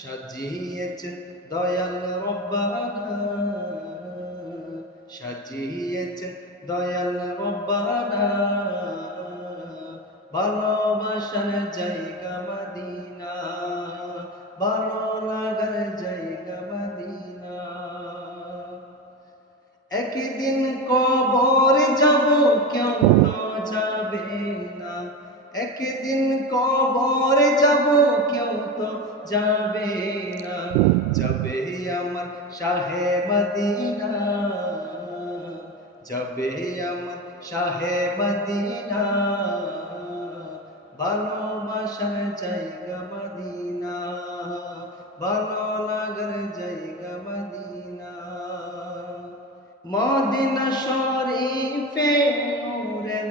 সাজিয়েছেন দয়াল রব্বানা সাজিয়েছেন দয়াল রব্বানা। ভালোবাসার জায়গা মদিনা ভালো লাগার জায়গা মদিনা। একদিন কবর যাব, কেউ যাবে না। একদিন কবর যাব, কেউ যাবে না, যাবে আমার শাহে মদিনা, যাবে আমার শাহে মদিনা। ভালোবাসার জায়গা মদিনা ভালো লাগার জায়গা মদিনা। মদিনা শরীফে নূরের